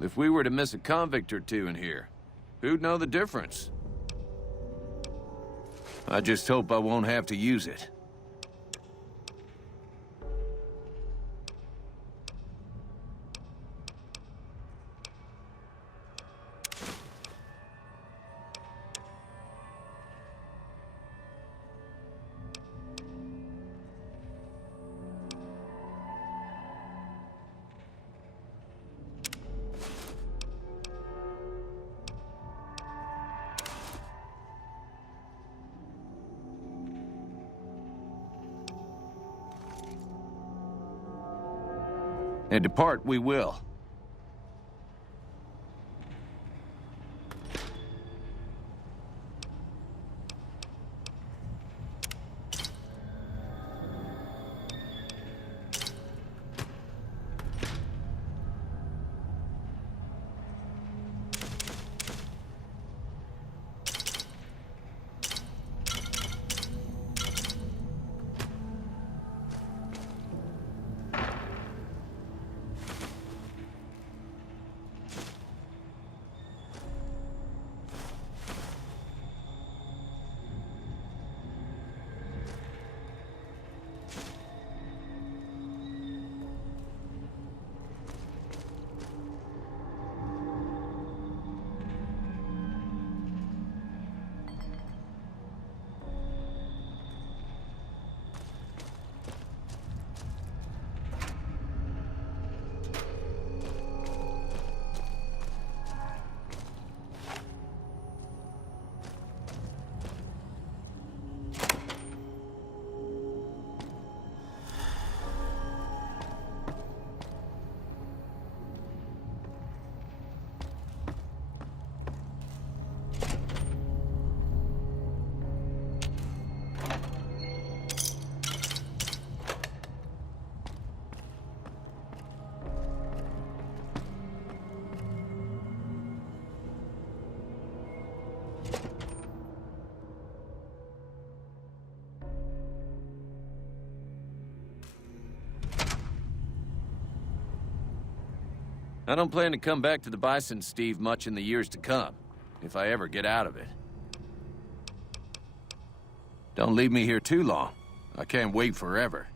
If we were to miss a convict or two in here, who'd know the difference? I just hope I won't have to use it. And depart we will. I don't plan to come back to the Bison, Steve, much in the years to come, if I ever get out of it. Don't leave me here too long. I can't wait forever.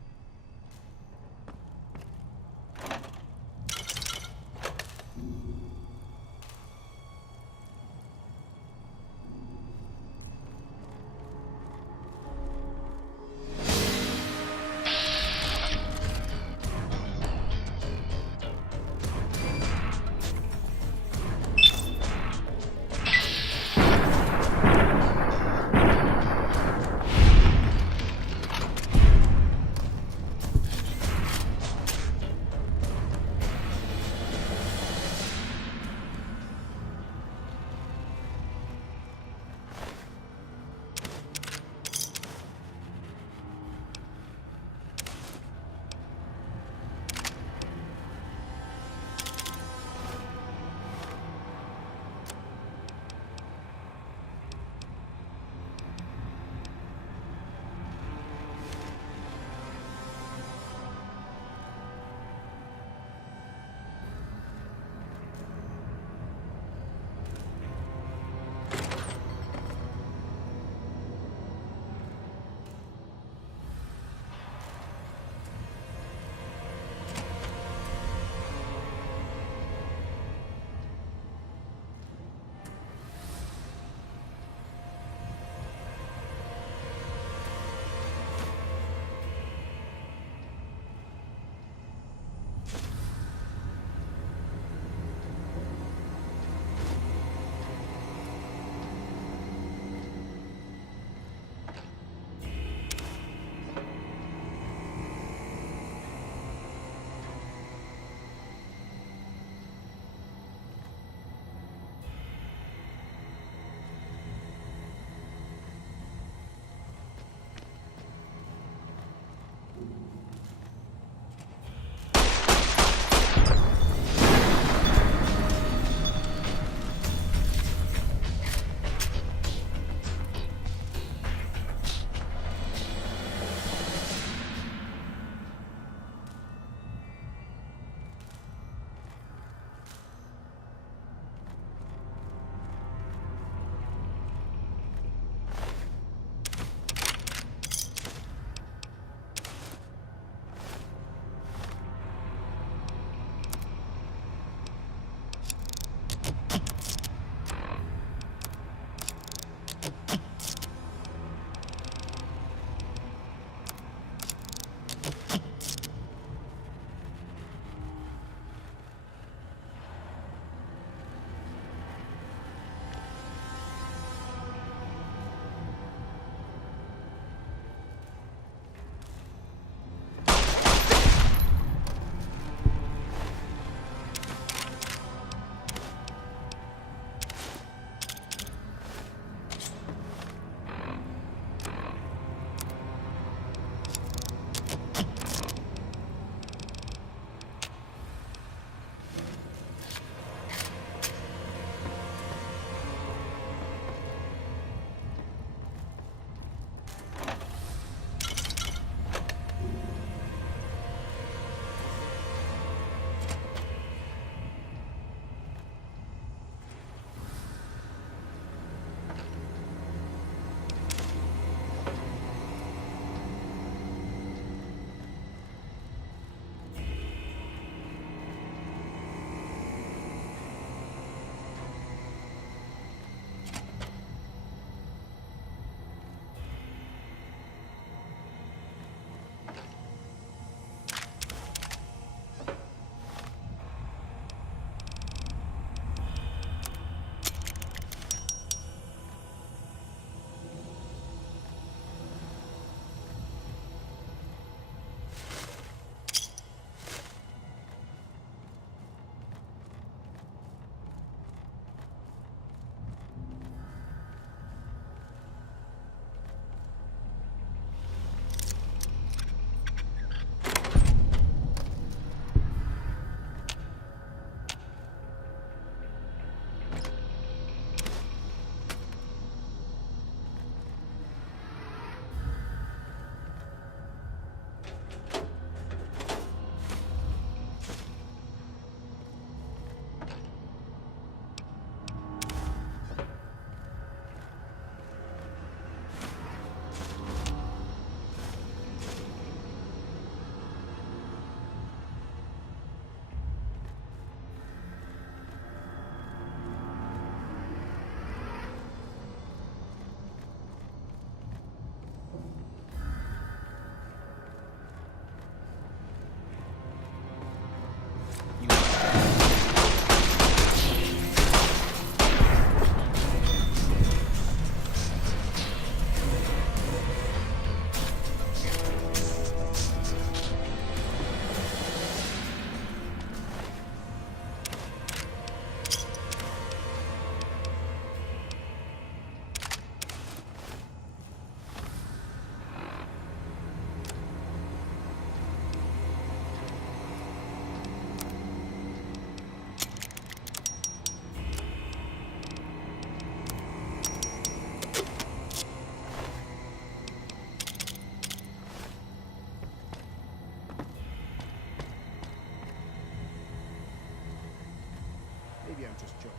I'm just joking.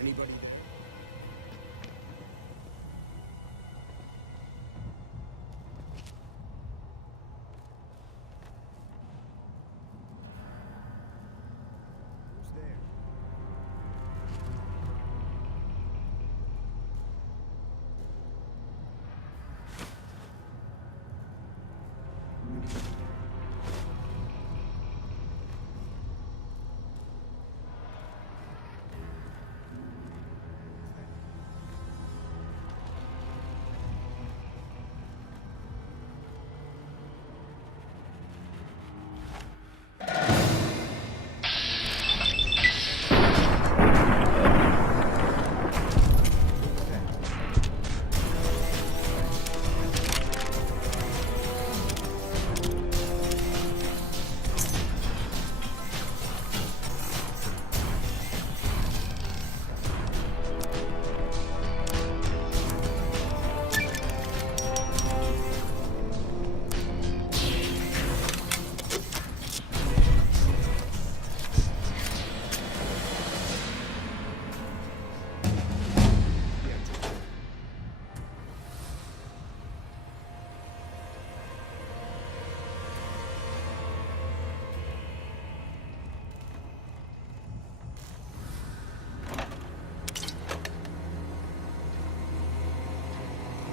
Anybody there?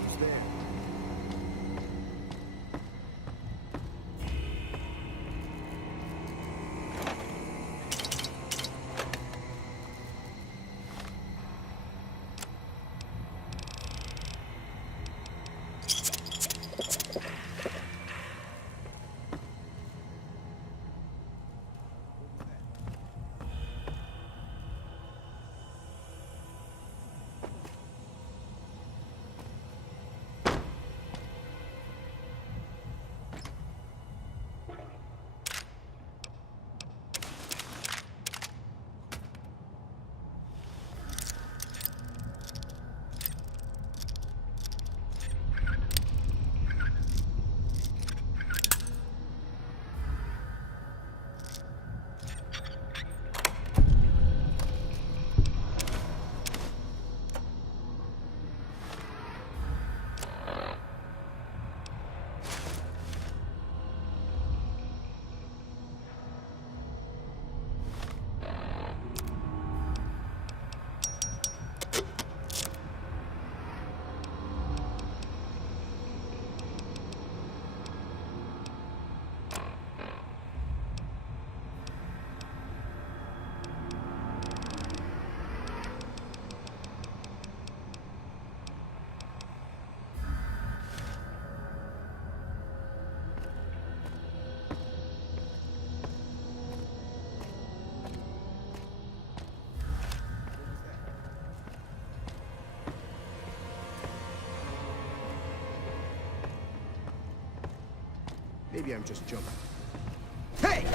Who's there? Maybe I'm just joking. Hey!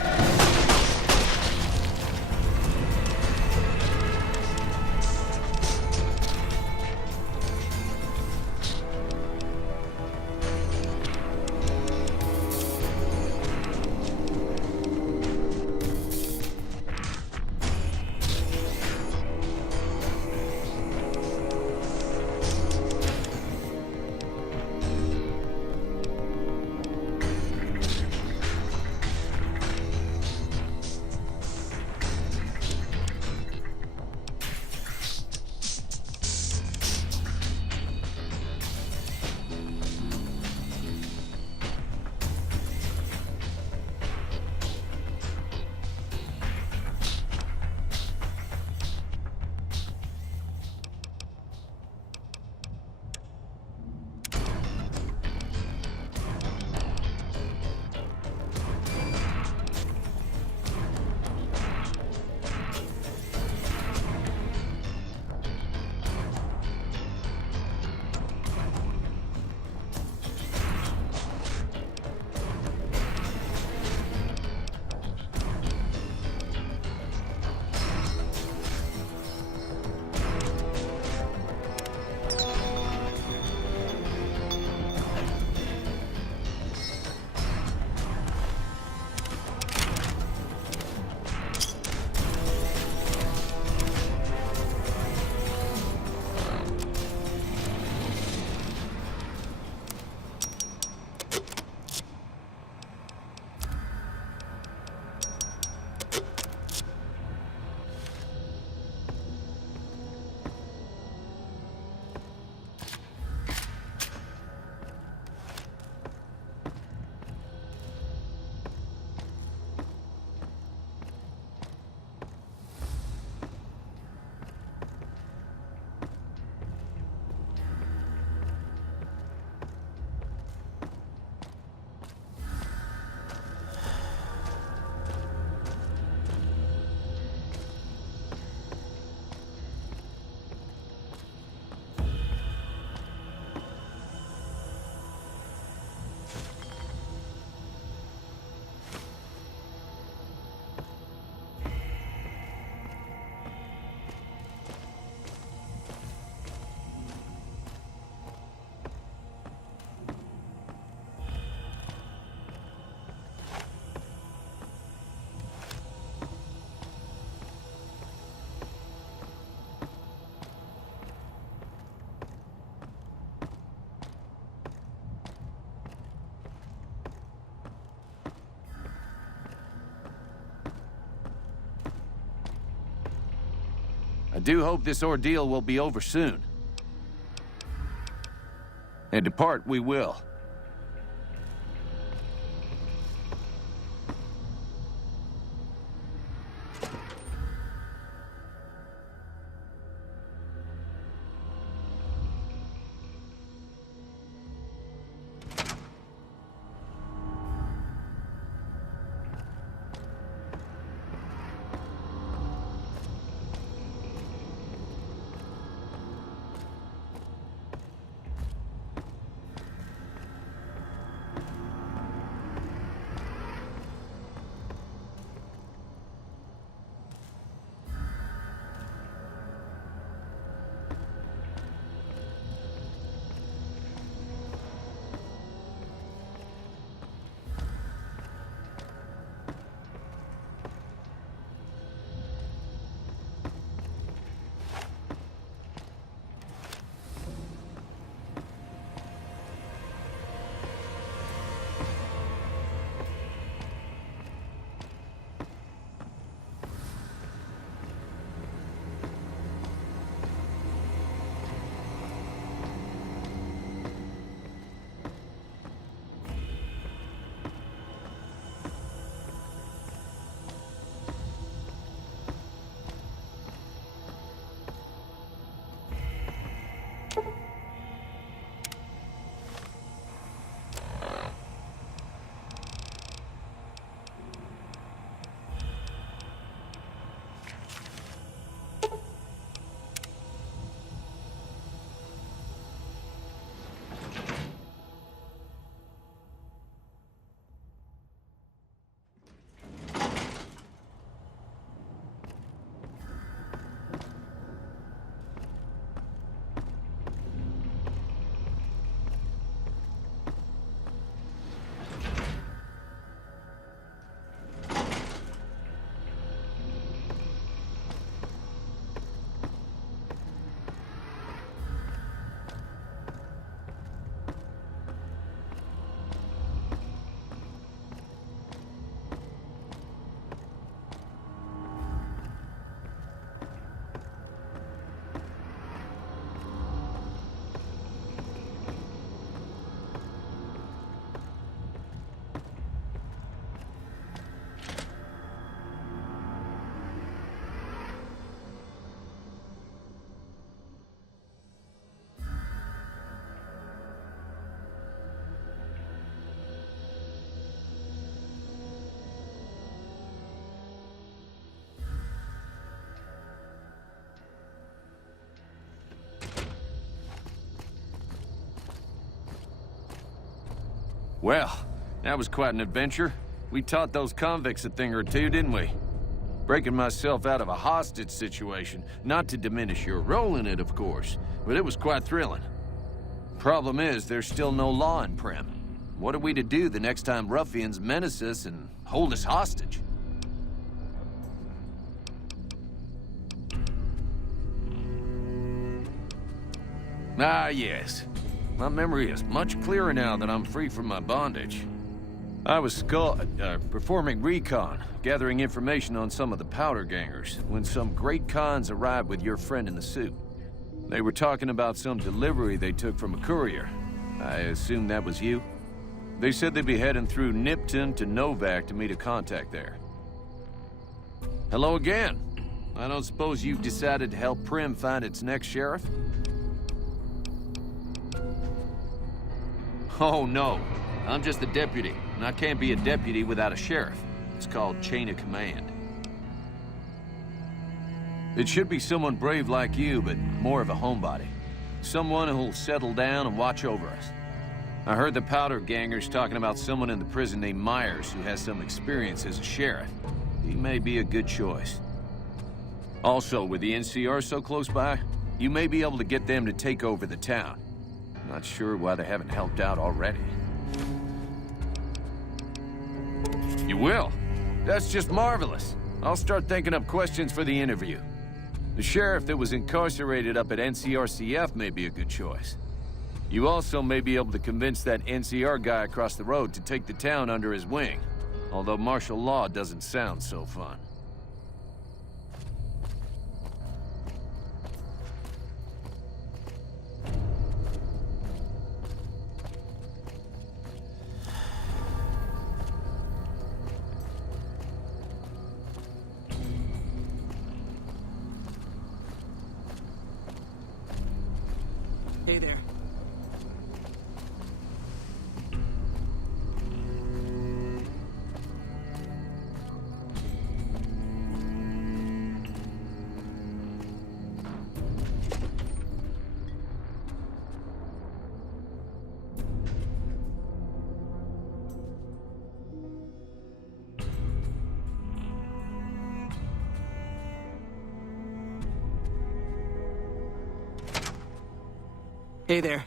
do hope this ordeal will be over soon. And depart we will. Well, that was quite an adventure. We taught those convicts a thing or two, didn't we? Breaking myself out of a hostage situation, not to diminish your role in it, of course, but it was quite thrilling. Problem is, there's still no law in Primm. What are we to do the next time ruffians menace us and hold us hostage? Ah, yes. My memory is much clearer now that I'm free from my bondage. I was performing recon, gathering information on some of the powder gangers, when some great cons arrived with your friend in the suit. They were talking about some delivery they took from a courier. I assume that was you? They said they'd be heading through Nipton to Novak to meet a contact there. Hello again. I don't suppose you've decided to help Primm find its next sheriff? Oh, no. I'm just a deputy, and I can't be a deputy without a sheriff. It's called chain of command. It should be someone brave like you, but more of a homebody. Someone who'll settle down and watch over us. I heard the powder gangers talking about someone in the prison named Myers who has some experience as a sheriff. He may be a good choice. Also, with the NCR so close by, you may be able to get them to take over the town. Not sure why they haven't helped out already. You will? That's just marvelous. I'll start thinking up questions for the interview. The sheriff that was incarcerated up at NCRCF may be a good choice. You also may be able to convince that NCR guy across the road to take the town under his wing. Although martial law doesn't sound so fun. Hey there. Hey there.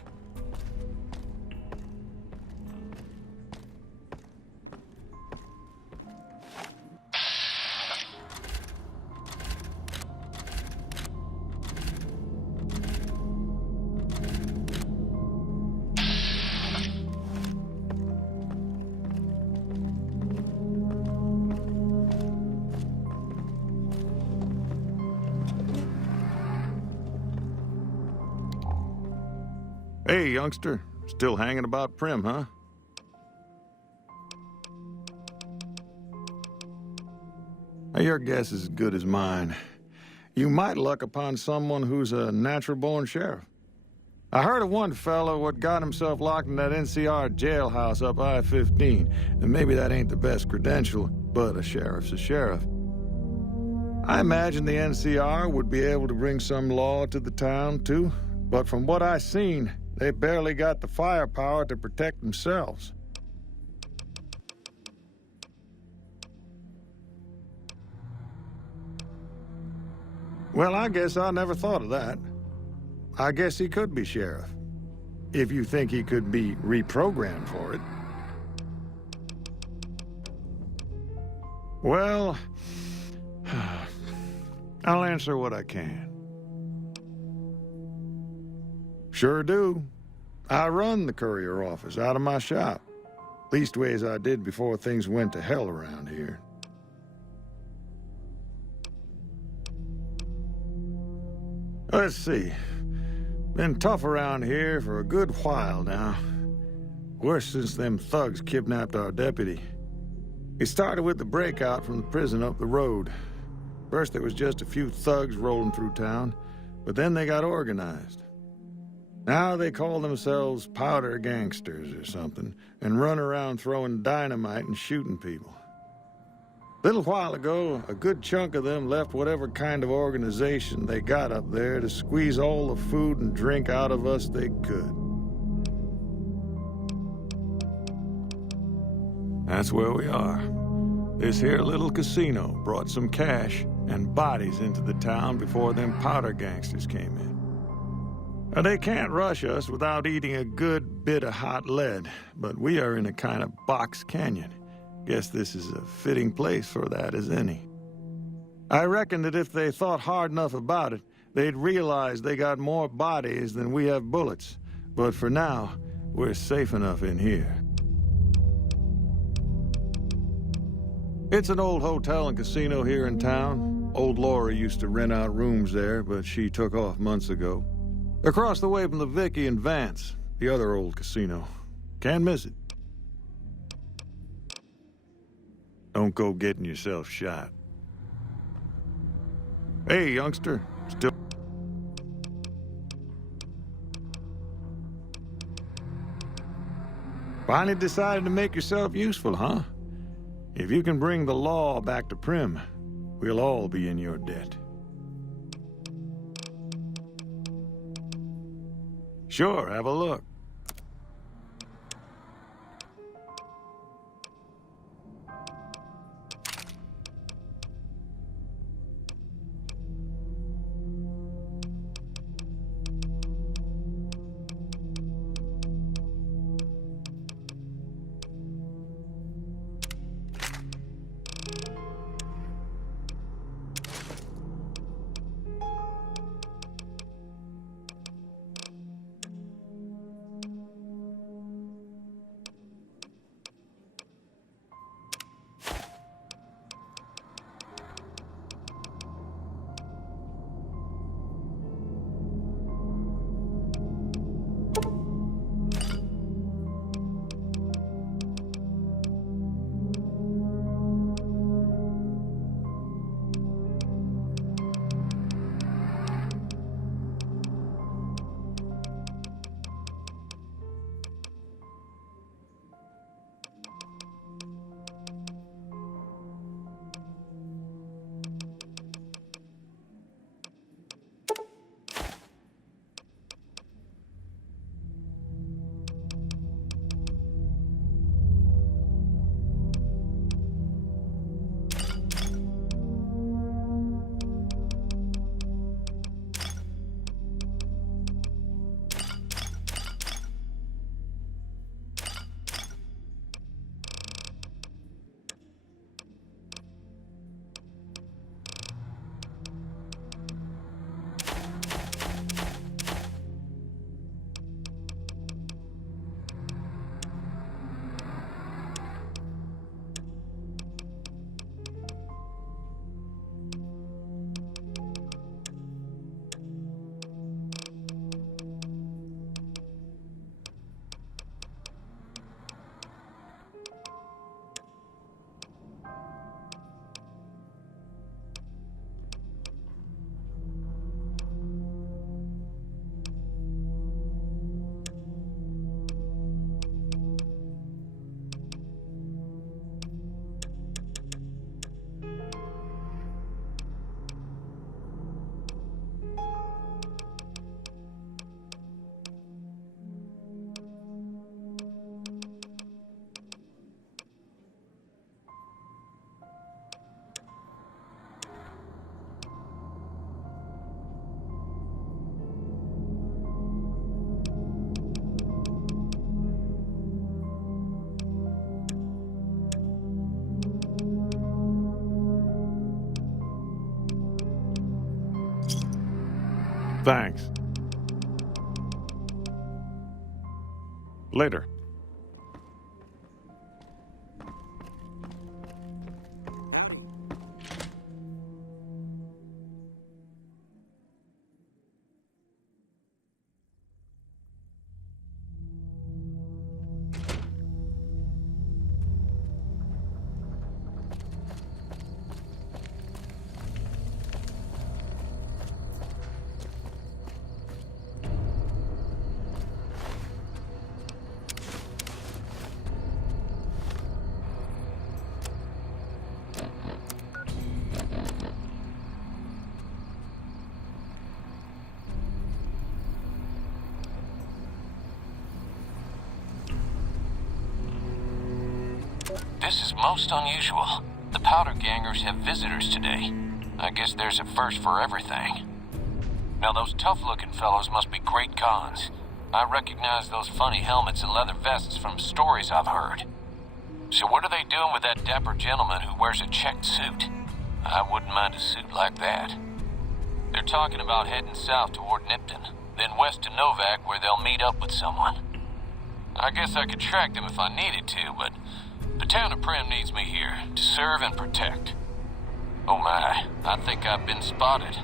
Hey, youngster. Still hanging about Prim, huh? Now, your guess is as good as mine. You might luck upon someone who's a natural-born sheriff. I heard of one fellow what got himself locked in that NCR jailhouse up I-15, and maybe that ain't the best credential, but a sheriff's a sheriff. I imagine the NCR would be able to bring some law to the town, too, but from what I seen, they barely got the firepower to protect themselves. Well, I guess I never thought of that. I guess he could be sheriff. If you think he could be reprogrammed for it. Well, I'll answer what I can. Sure do. I run the courier office out of my shop. Leastways I did before things went to hell around here. Let's see. Been tough around here for a good while now. Worse since them thugs kidnapped our deputy. It started with the breakout from the prison up the road. First there was just a few thugs rolling through town, but then they got organized. Now they call themselves powder gangsters or something, and run around throwing dynamite and shooting people. Little while ago, a good chunk of them left whatever kind of organization they got up there to squeeze all the food and drink out of us they could. That's where we are. This here little casino brought some cash and bodies into the town before them powder gangsters came in. Now, they can't rush us without eating a good bit of hot lead, but we are in a kind of box canyon. Guess this is a fitting place for that as any. I reckon that if they thought hard enough about it, they'd realize they got more bodies than we have bullets. But for now, we're safe enough in here. It's an old hotel and casino here in town. Old Laura used to rent out rooms there, but she took off months ago. Across the way from the Vicky and Vance, the other old casino. Can't miss it. Don't go getting yourself shot. Hey, youngster. Still... Finally decided to make yourself useful, huh? If you can bring the law back to Prim, we'll all be in your debt. Sure, have a look. Thanks. Later. This is most unusual. The powder gangers have visitors today. I guess there's a first for everything. Now those tough-looking fellows must be great cons. I recognize those funny helmets and leather vests from stories I've heard. So what are they doing with that dapper gentleman who wears a checked suit? I wouldn't mind a suit like that. They're talking about heading south toward Nipton, then west to Novak where they'll meet up with someone. I guess I could track them if I needed to, but the town of Prem needs me here to serve and protect. Oh my, I think I've been spotted.